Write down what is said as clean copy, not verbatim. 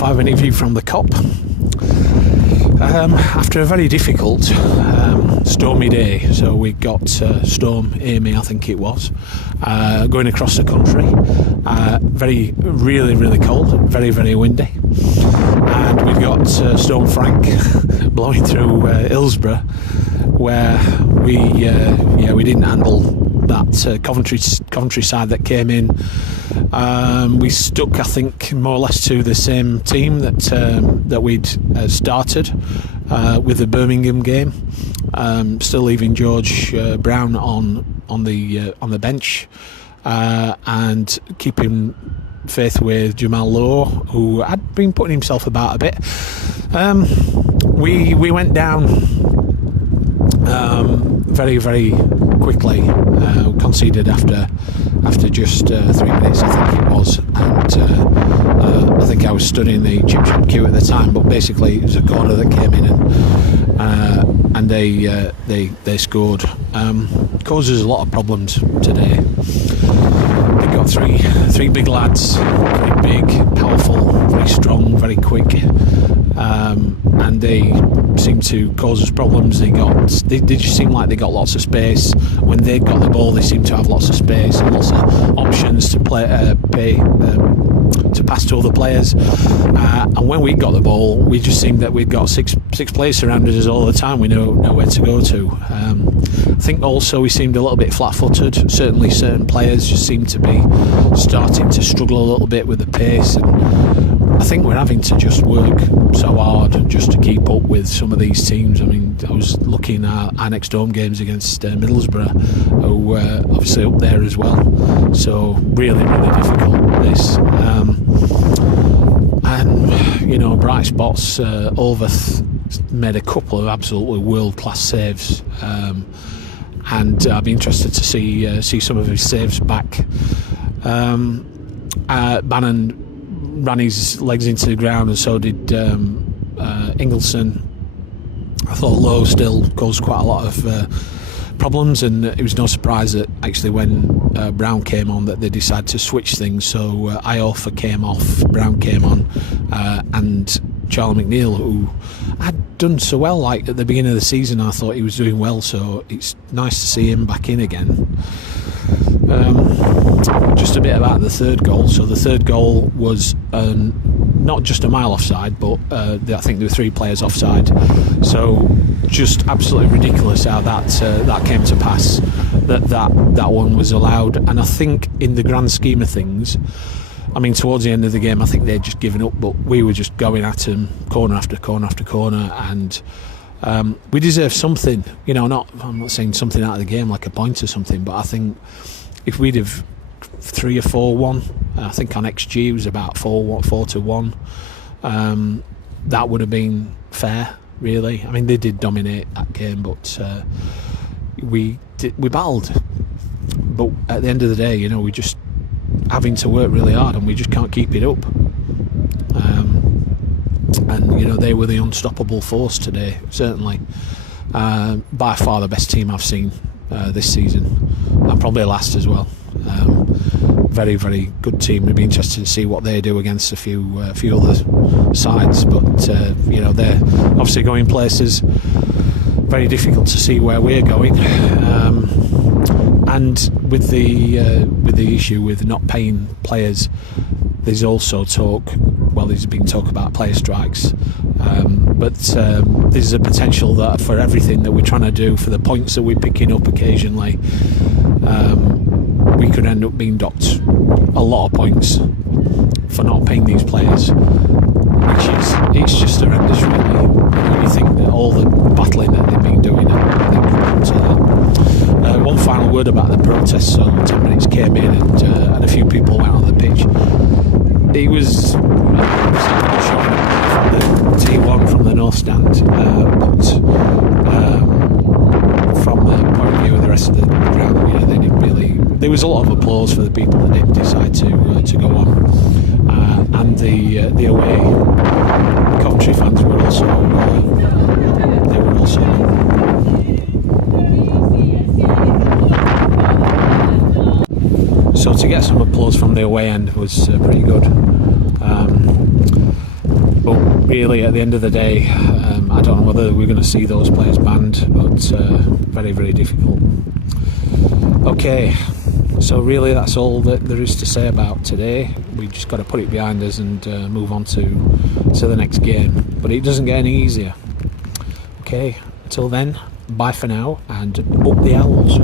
5-minute view from the Cop. After a very difficult stormy day, so we got Storm Amy, I think it was, going across the country. Really cold, very windy, and we got Storm Frank blowing through Hillsborough, where we didn't handle that Coventry side that came in. We stuck, I think, more or less to the same team that we'd started with the Birmingham game. Still leaving George Brown on the bench, and keeping faith with Jamal Lowe, who had been putting himself about a bit. We went down very quickly. Conceded after just 3 minutes, I think it was, and I think I was studying the chip shop queue at the time. But basically, it was a corner that came in, and they scored. Causes a lot of problems today. They've got three big lads, very big, powerful, very strong, very quick, and they seem to cause us problems. They just seem like they got lots of space. When they got the ball, they seem to have lots of space and lots of options to to pass to other players. And when we got the ball, we just seemed that we'd got six players surrounded us all the time. We know where to go to. I think also we seemed a little bit flat-footed. Certainly, certain players just seemed to be starting to struggle a little bit with the pace, and I think we're having to just work so hard just to keep up with some of these teams. I mean, I was looking at our next home games against Middlesbrough, who were obviously up there as well. So really difficult, this. And, bright spots. Overth made a couple of absolutely world-class saves. And I'd be interested to see some of his saves back. Bannon ran his legs into the ground, and so did Ingleson. I thought Lowe still caused quite a lot of problems, and it was no surprise that actually when Brown came on that they decided to switch things. So Iorfa came off, Brown came on, and Charlie McNeil, who had done so well, like at the beginning of the season, I thought he was doing well, so it's nice to see him back in again. Just a bit about the third goal. So the third goal was not just a mile offside, but I think there were 3 players offside. So just absolutely ridiculous how that came to pass, that one was allowed. And I think in the grand scheme of things, I mean, towards the end of the game, I think they'd just given up, but we were just going at them corner after corner after corner, and we deserve something. I'm not saying something out of the game like a point or something, but I think if we'd have 3 or 4-1, I think on XG it was about 4-1, that would have been fair, really. I mean, they did dominate that game, but we battled. But at the end of the day, we just having to work really hard, and we just can't keep it up. And they were the unstoppable force today, certainly. By far the best team I've seen this season, and probably last as well. Very good team. We'd be interested to see what they do against a few other sides, but they're obviously going places. Very difficult to see where we're going, and with the issue with not paying players, there's also there's been talk about player strikes, but there's a potential that for everything that we're trying to do, for the points that we're picking up occasionally, we could end up being docked a lot of points for not paying these players, it's just horrendous, really. When you think that all the battling that they've been doing, and they come to that. One final word about the protests. So 10 minutes came in, and a few people went on the pitch. It was showing from the T1 from the north stand, but from the point of view of the rest of the ground, they didn't really. There was a lot of applause for the people that did decide to go on, and the away Coventry fans were also So to get some applause from the away end was pretty good. really, at the end of the day, I don't know whether we're going to see those players banned, but very, very difficult. Okay, so really that's all that there is to say about today. We just got to put it behind us and move on to the next game. But it doesn't get any easier. Okay, until then, bye for now, and up the Owls.